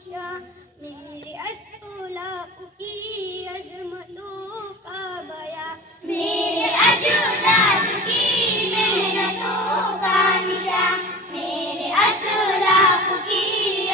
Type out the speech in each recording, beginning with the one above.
निशा, मेरे अजलाफ की अजमतों का बया, मेरे अजलाफ की मेहनतों का निशा, मेरे अजलाफ की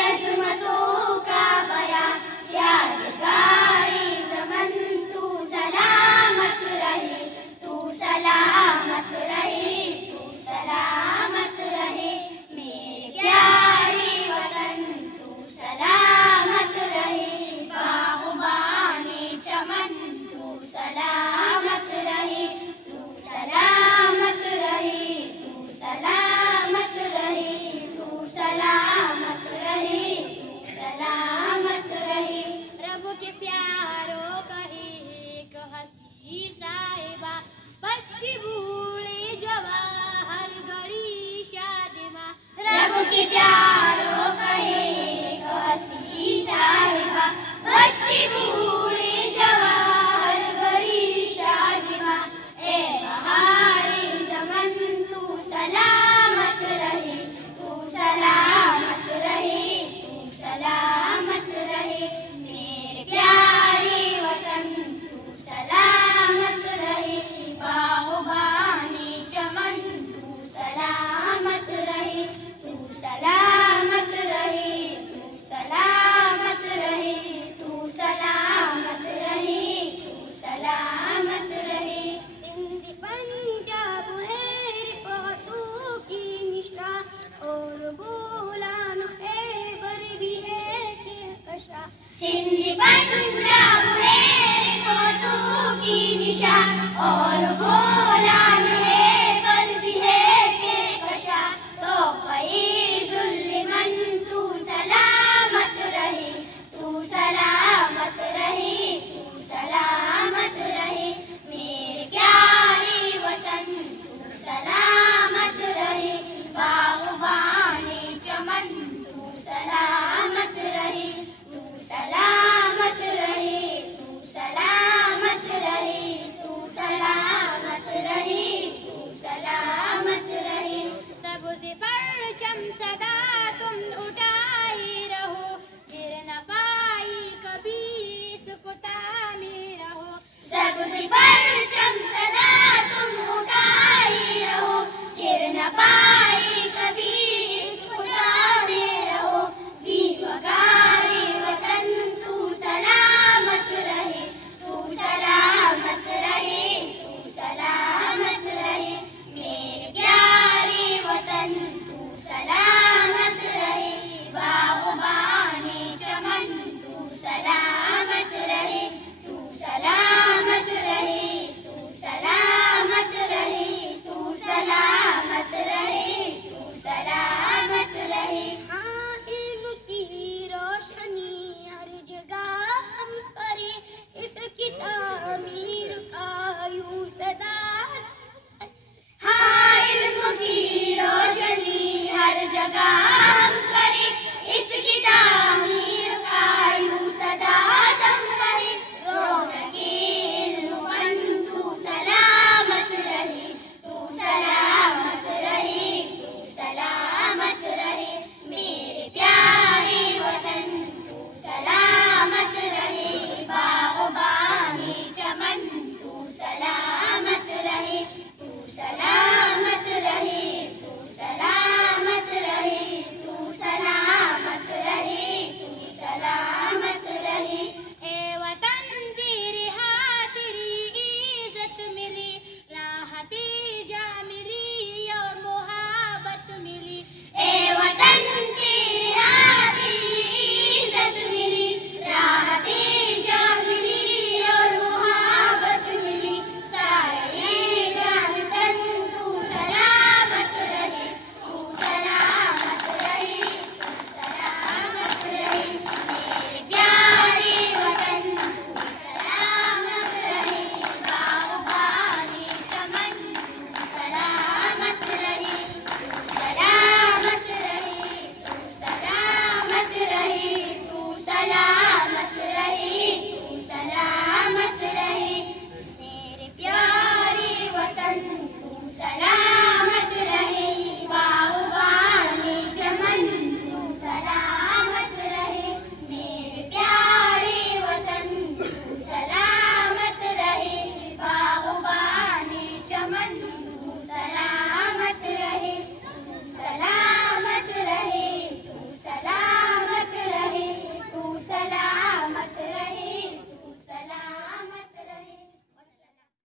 अजमतों का बया। यादगारी ज़मन तू सलामत रहे, तू सलामत रहे, तू सलामत रहे, मेरे प्यारे वतन तू सलामत रहे। बाग़बाने चमन तू सलामत रहे, तू सलामत रहे, तू सलामत रहे, तू सलामत रहे, तू सलामत रहे। रब के प्यारों कहे एक हंसी साहिबा, बच्चे बूढ़े जवान हर घड़ी शादिमा। रब के प्यारों कहे एक हंसी साहिबा, बच्चे बूढ़े जवान हर घड़ी शादिमा। ए बहारे ज़मन तू सलामत रहे, तू सलामत रहे, तू सलामत रहे, मेरे प्यारे वतन तू सलामत रहे। बाग़बाने चमन तू सलामत रहे, तू सलामत रहे, तू सलामत रहे, तू सलामत रहे, तू सलामत रहे। सिंध पंजाब है रिपोर्टों की निशा, और बोलान खैबर भी है कहकशा। सिंध पंजाब है रिपोर्टों की निशा, और बोलान